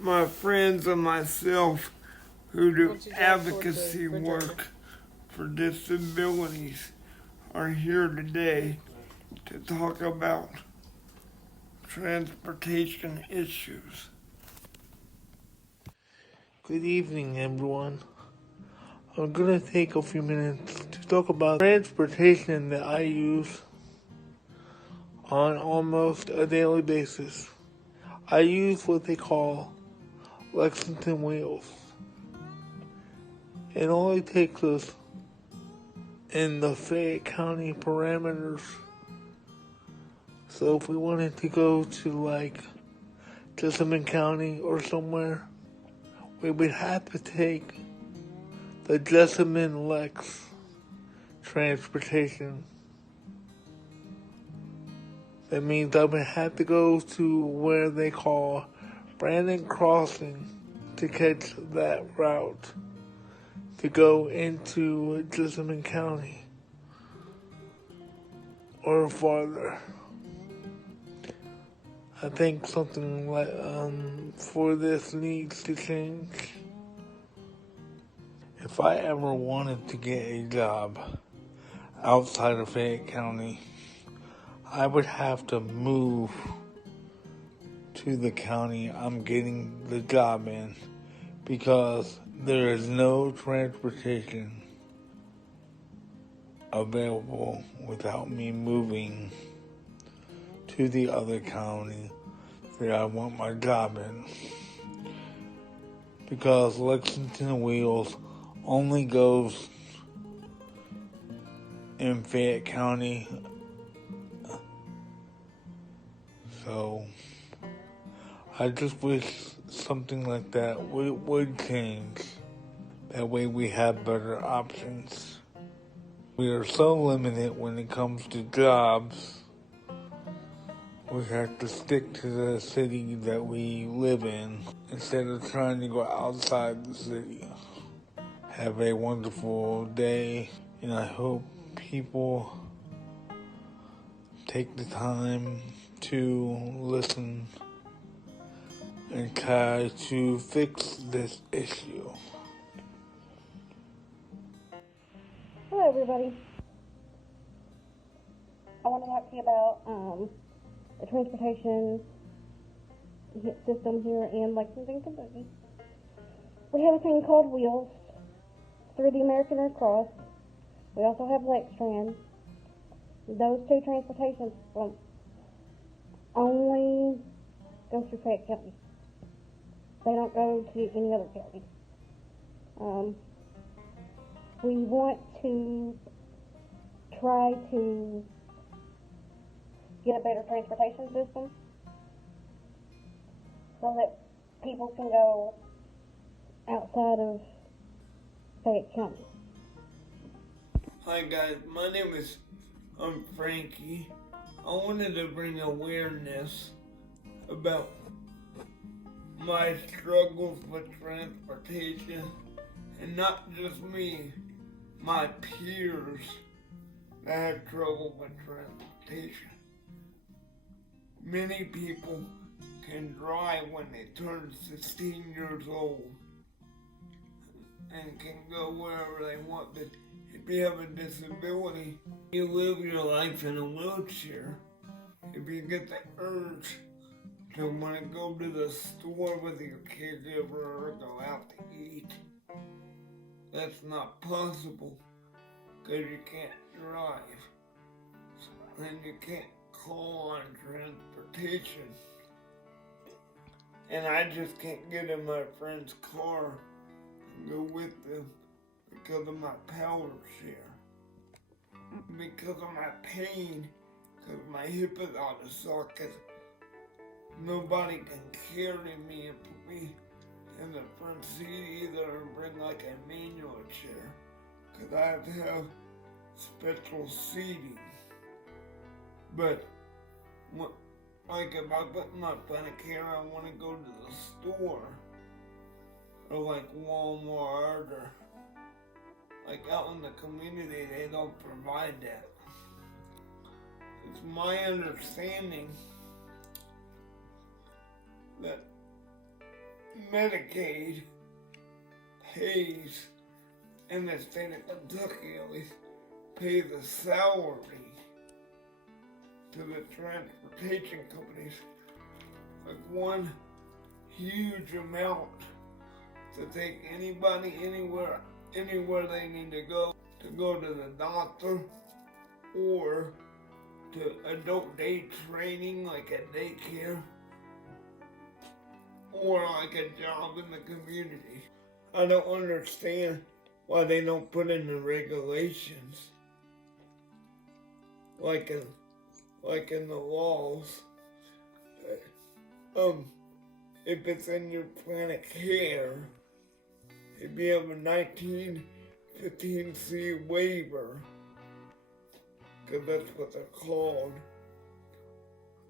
my friends and myself who do advocacy work for disabilities are here today to talk about transportation issues. Good evening, everyone. I'm going to take a few minutes to talk about transportation that I use on almost a daily basis. I use what they call Lexington wheels. It only takes us in the Fayette County parameters. So if we wanted to go to like Jessamine County or somewhere, we would have to take the Jessamine Lex transportation. That means I would have to go to where they call Brandon Crossing to catch that route to go into Jessamine County or farther. I think something like for this needs to change. If I ever wanted to get a job outside of Fayette County, I would have to move to the county I'm getting the job in because there is no transportation available without me moving to the other county that I want my job in. Because Lexington Wheels only goes in Fayette County. So I just wish something like that would change. That way we have better options. We are so limited when it comes to jobs. We have to stick to the city that we live in instead of trying to go outside the city. Have a wonderful day, and I hope people take the time to listen and try to fix this issue. Hello, everybody. I want to talk to you about the transportation system here in Lexington, Kentucky. We have a thing called Wheels through the American Red Cross. We also have Lextran. Those two transportations only go through Fayette County. They don't go to any other county. We want to try to get a better transportation system so that people can go outside of Fayette County. Hi guys, my name is Frankie. I wanted to bring awareness about my struggles with transportation, and not just me, my peers that have trouble with transportation. Many people can drive when they turn 16 years old and can go wherever they want, but if you have a disability, you live your life in a wheelchair. If you get the urge to want to go to the store with your caregiver or go out to eat, that's not possible because you can't drive and you can't call on transportation. And I just can't get in my friend's car and go with them because of my power share. Because of my pain, because my hip is out of socket, nobody can carry me and put me in the front seat either and bring like a manual chair, because I have to have special seating. But like if I put my panic care, I want to go to the store or like Walmart or like out in the community, they don't provide that. It's my understanding that Medicaid pays, in the state of Kentucky at least, pays a salary to the transportation companies, like one huge amount to take anybody anywhere they need to go to the doctor or to adult day training like at daycare or like a job in the community. I don't understand why they don't put in the regulations like in the laws. If it's in your plan of care, if you have a 1915C waiver, because that's what they're called,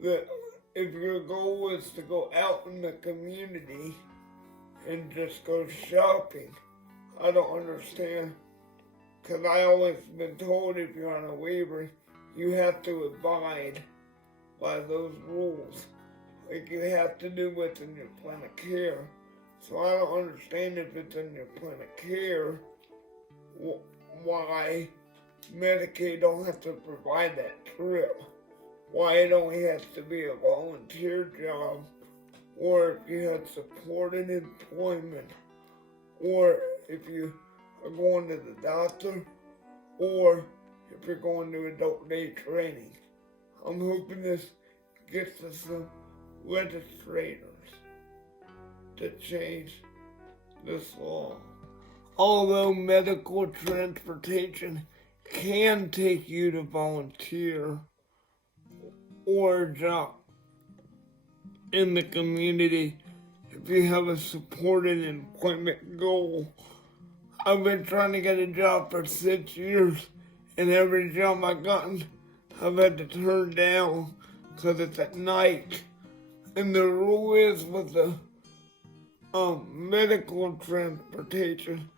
that if your goal is to go out in the community and just go shopping, I don't understand, because I always been told if you're on a waiver, you have to abide by those rules. Like you have to do what's in your plan of care. So I don't understand if it's in your plan of care, why Medicaid don't have to provide that trip. Why it only has to be a volunteer job, or if you had supported employment, or if you are going to the doctor, or if you're going to adult day training. I'm hoping this gets to some legislators to change this law. Although medical transportation can take you to volunteer or a job in the community if you have a supported employment goal. I've been trying to get a job for 6 years, and every job I've gotten, I've had to turn down because it's at night. And the rule is with the medical transportation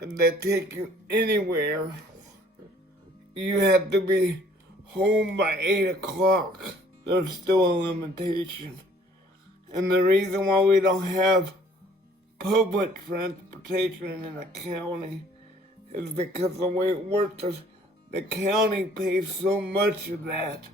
that take you anywhere, you have to be home by 8 o'clock. There's still a limitation. And the reason why we don't have public transportation in the county is because the way it works is the county pays so much of that,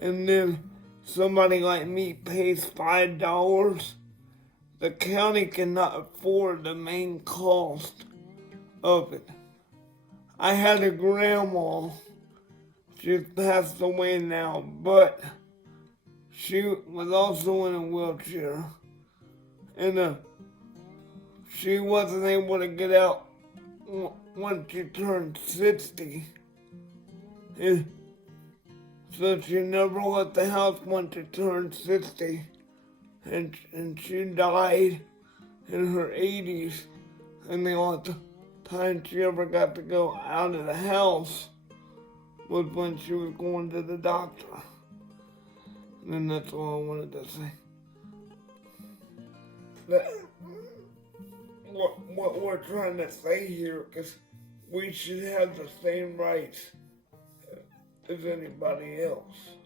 and then somebody like me pays $5. The county cannot afford the main cost of it. I had a grandma, she's passed away now, but she was also in a wheelchair, and she wasn't able to get out once she turned 60. And so she never left the house once she turned 60. And she died in her 80s. And the only time she ever got to go out of the house was when she was going to the doctor. And that's all I wanted to say. What we're trying to say here is we should have the same rights as anybody else.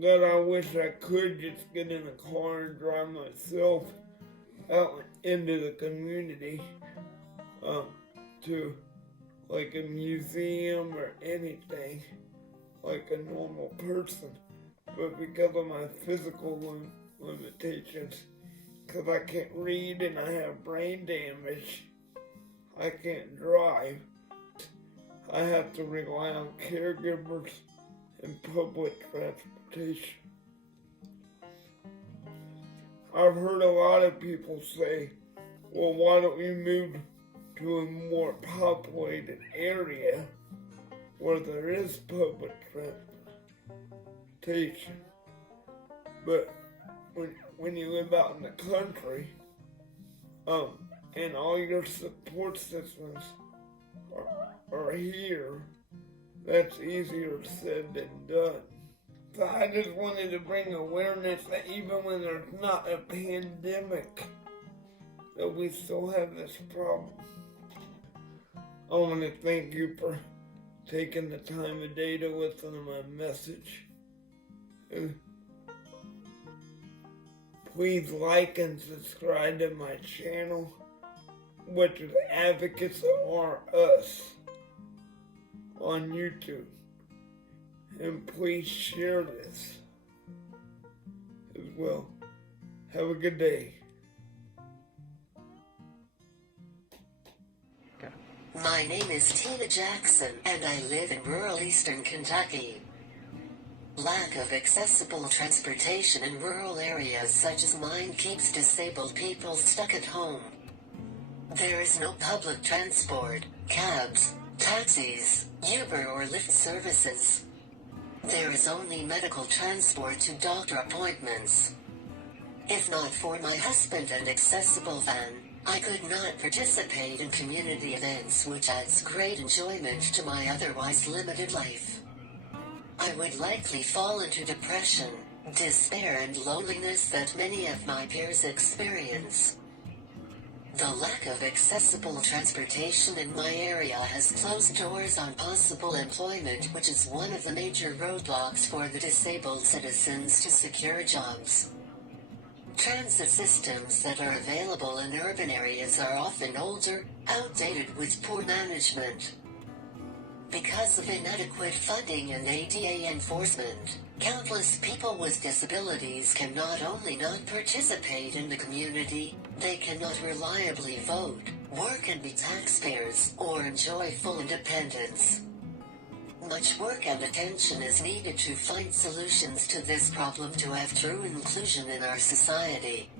God, I wish I could just get in a car and drive myself out into the community to like a museum or anything like a normal person. But because of my physical limitations, because I can't read and I have brain damage, I can't drive. I have to rely on caregivers and public transportation. I've heard a lot of people say, well, why don't we move to a more populated area where there is public transportation? But when you live out in the country, and all your support systems are here, that's easier said than done. So I just wanted to bring awareness that even when there's not a pandemic, that we still have this problem. I want to thank you for taking the time of day to listen to my message. And please like and subscribe to my channel, which is Advocates Are Us on YouTube. And please share this as well. Have a good day. My name is Tina Jackson, and I live in rural eastern Kentucky. Lack of accessible transportation in rural areas such as mine keeps disabled people stuck at home. There is no public transport, cabs, taxis, Uber or Lyft services. There is only medical transport to doctor appointments. If not for my husband and accessible van, I could not participate in community events, which adds great enjoyment to my otherwise limited life. I would likely fall into depression, despair and loneliness that many of my peers experience. The lack of accessible transportation in my area has closed doors on possible employment, which is one of the major roadblocks for the disabled citizens to secure jobs. Transit systems that are available in urban areas are often older, outdated with poor management. Because of inadequate funding and ADA enforcement, countless people with disabilities can not only not participate in the community, they cannot reliably vote, work and be taxpayers, or enjoy full independence. Much work and attention is needed to find solutions to this problem to have true inclusion in our society.